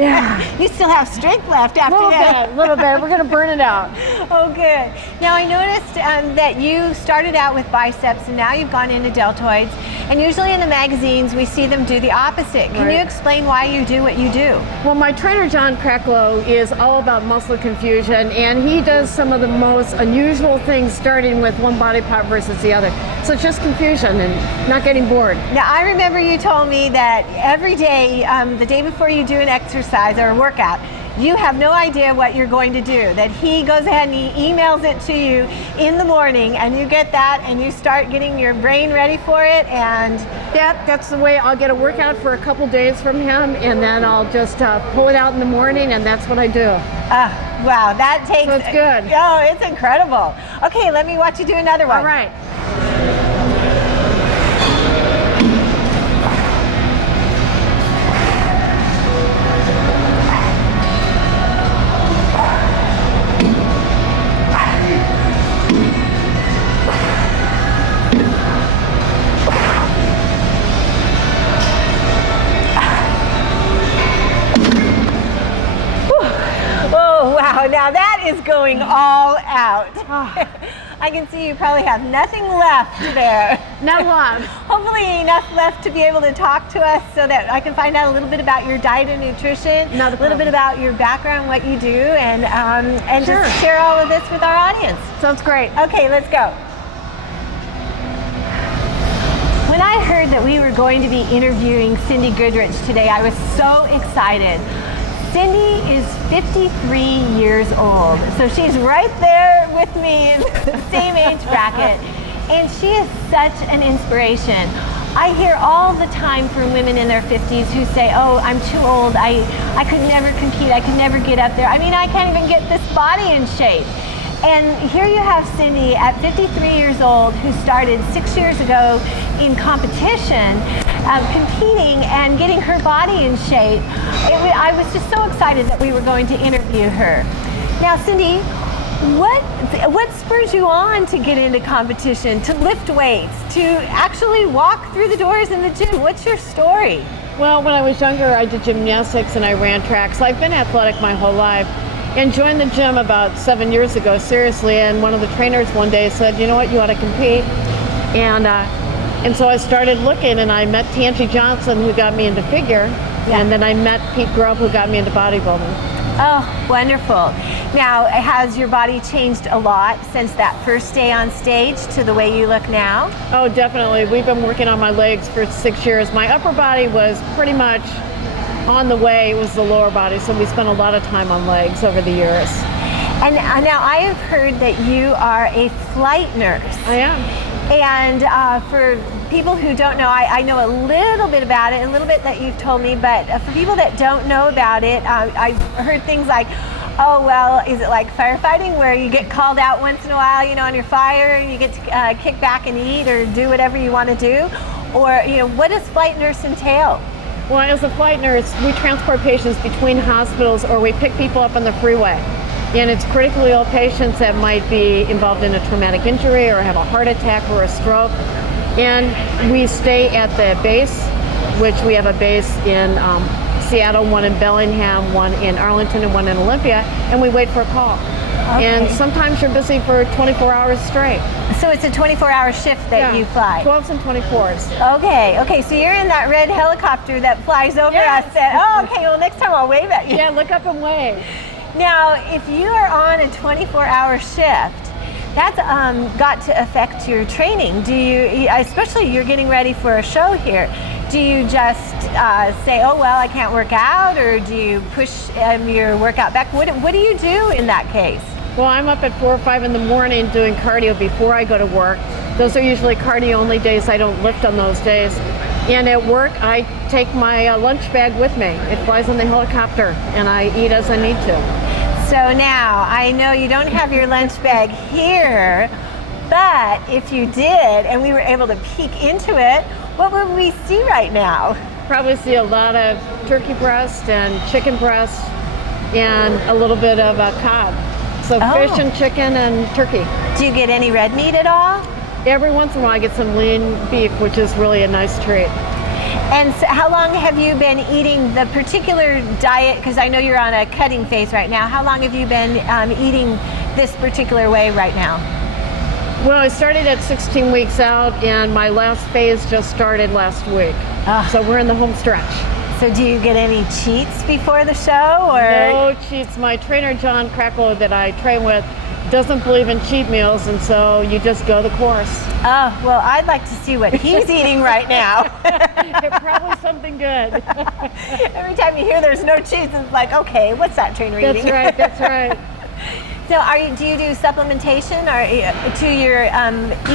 Yeah. You still have strength left after that. A little bit. We're going to burn it out. Oh, good. Now, I noticed that you started out with biceps and now you've gone into deltoids. And usually in the magazines, we see them do the opposite. Can you explain why you do what you do? Well, my trainer, John Kreklow, is all about muscle confusion, and he does some of the most unusual things, starting with one body part versus the other. So it's just confusion and not getting bored. Now, I remember you told me that every day, the day before you do an exercise or a workout, you have no idea what you're going to do. That he goes ahead and he emails it to you in the morning, and you get that and you start getting your brain ready for it. And that's the way. I'll get a workout for a couple days from him, and then I'll just pull it out in the morning, and that's what I do. Wow, that takes... So it's good. Oh, it's incredible. Okay, let me watch you do another one. All right. Wow, now that is going all out. I can see you probably have nothing left there. Not long. Hopefully enough left to be able to talk to us so that I can find out a little bit about your diet and nutrition, a little bit about your background, what you do, and just share all of this with our audience. Sounds great. Okay, let's go. When I heard that we were going to be interviewing Cindy Goodrich today, I was so excited. Cindy is 53 years old, so she's right there with me in the same age bracket, and she is such an inspiration. I hear all the time from women in their 50s who say, oh, I'm too old, I could never compete, I could never get up there. I mean, I can't even get this body in shape. And here you have Cindy at 53 years old who started 6 years ago in competition, competing and getting her body in shape. I was just so excited that we were going to interview her. Now, Cindy, what spurs you on to get into competition, to lift weights, to actually walk through the doors in the gym? What's your story? Well, when I was younger, I did gymnastics and I ran track, so I've been athletic my whole life. And joined the gym about 7 years ago, seriously, and one of the trainers one day said, you know what, you ought to compete. And so I started looking, and I met Tangi Johnson, who got me into figure, and then I met Pete Grubb, who got me into bodybuilding. Oh, wonderful. Now, has your body changed a lot since that first day on stage to the way you look now? Oh, definitely. We've been working on my legs for 6 years. My upper body was pretty much on the way. It was the lower body, so we spent a lot of time on legs over the years. And now I have heard that you are a flight nurse. I am. And for people who don't know, I know a little bit about it, a little bit that you've told me, but for people that don't know about it, I've heard things like, oh, well, is it like firefighting where you get called out once in a while, you know, on your fire, and you get to kick back and eat or do whatever you want to do? Or, you know, what does flight nurse entail? Well, as a flight nurse, we transport patients between hospitals, or we pick people up on the freeway. And it's critically ill patients that might be involved in a traumatic injury or have a heart attack or a stroke. And we stay at the base, which we have a base in Seattle, one in Bellingham, one in Arlington, and one in Olympia, and we wait for a call. Okay. And sometimes you're busy for 24 hours straight. So it's a 24-hour shift that you fly? 12s and 24s. Okay, so you're in that red helicopter that flies over us. Okay, well, next time I'll wave at you. Yeah, look up and wave. Now, if you are on a 24-hour shift, that's got to affect your training. Do you, especially you're getting ready for a show here, do you just say, oh, well, I can't work out, or do you push your workout back? What do you do in that case? Well, I'm up at 4 or 5 in the morning doing cardio before I go to work. Those are usually cardio-only days. I don't lift on those days. And at work, I take my lunch bag with me. It flies on the helicopter, and I eat as I need to. So now, I know you don't have your lunch bag here, but if you did, and we were able to peek into it, what would we see right now? Probably see a lot of turkey breast and chicken breast and a little bit of cod. So fish and chicken and turkey. Do you get any red meat at all? Every once in a while I get some lean beef, which is really a nice treat. And so how long have you been eating the particular diet? Because I know you're on a cutting phase right now. How long have you been eating this particular way right now? Well, I started at 16 weeks out, and my last phase just started last week. So we're in the home stretch. So do you get any cheats before the show? Or No cheats. My trainer, John Cracklow, that I train with, doesn't believe in cheat meals, and so you just go the course. Oh, well, I'd like to see what he's eating right now. Probably something good. Every time you hear there's no cheese, it's like, okay, what's that trainer eating? That's right, that's right. So do you do supplementation to your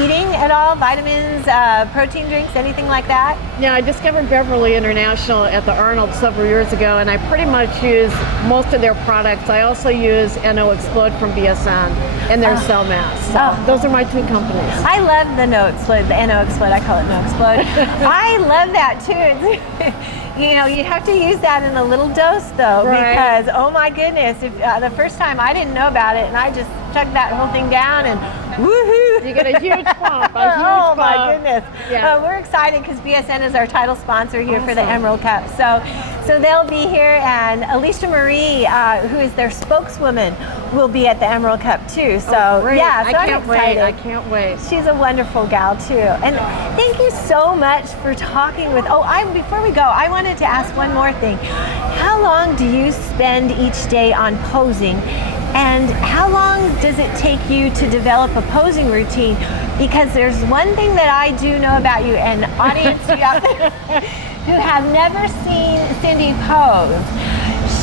eating at all? Vitamins, protein drinks, anything like that? Yeah, I discovered Beverly International at the Arnold several years ago, and I pretty much use most of their products. I also use NO Explode from BSN and their Cell Mass. So those are my two companies. I love the NO Explode, the NO Explode. I call it NO Explode. I love that too. You know, you have to use that in a little dose though, because oh my goodness, if the first time I didn't know about it and I just chugged that whole thing down and woohoo! You get a huge pump, a huge oh pump. my goodness. Yeah. We're excited because BSN is our title sponsor here for the Emerald Cup. So they'll be here, and Alicia Marie, who is their spokeswoman, will be at the Emerald Cup too. So yeah, so I can't I'm wait. excited. I can't wait. She's a wonderful gal too. And thank you so much for talking with, before we go, I wanted to ask one more thing. How long do you spend each day on posing? And how long does it take you to develop a posing routine? Because there's one thing that I do know about you, and audience you out there who have never seen Cindy pose.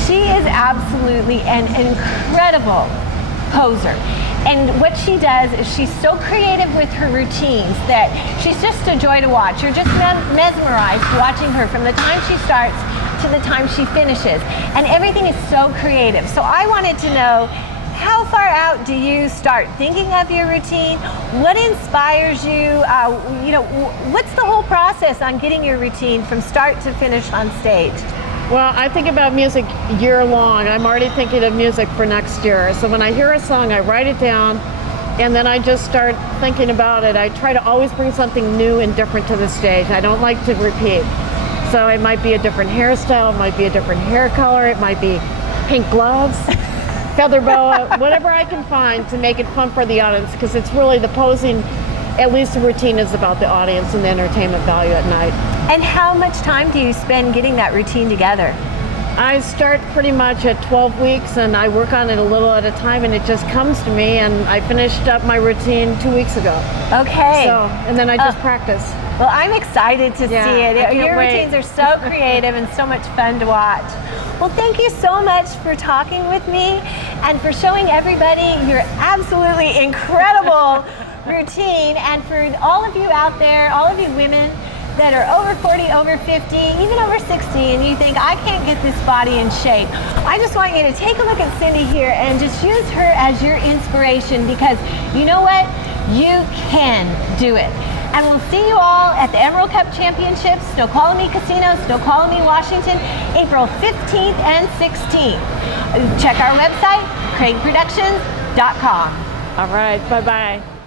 She is absolutely an incredible poser. And what she does is she's so creative with her routines that she's just a joy to watch. You're just mesmerized watching her from the time she starts to the time she finishes. And everything is so creative. So I wanted to know, how far out do you start thinking of your routine? What inspires you? What's the whole process on getting your routine from start to finish on stage? Well, I think about music year long. I'm already thinking of music for next year. So when I hear a song, I write it down, and then I just start thinking about it. I try to always bring something new and different to the stage. I don't like to repeat. So it might be a different hairstyle, it might be a different hair color, it might be pink gloves, feather boa, whatever I can find to make it fun for the audience, because it's really the posing, at least the routine is about the audience and the entertainment value at night. And how much time do you spend getting that routine together? I start pretty much at 12 weeks, and I work on it a little at a time, and it just comes to me, and I finished up my routine 2 weeks ago. Okay. So, and then I just practice. Well, I'm excited to see it. Your routines are so creative and so much fun to watch. Well, thank you so much for talking with me and for showing everybody your absolutely incredible routine. And for all of you out there, all of you women that are over 40, over 50, even over 60, and you think, I can't get this body in shape, I just want you to take a look at Cindy here and just use her as your inspiration, because you know what? You can do it. And we'll see you all at the Emerald Cup Championships, Snoqualmie Casino, Snoqualmie, Washington, April 15th and 16th. Check our website, craigproductions.com. All right, bye-bye.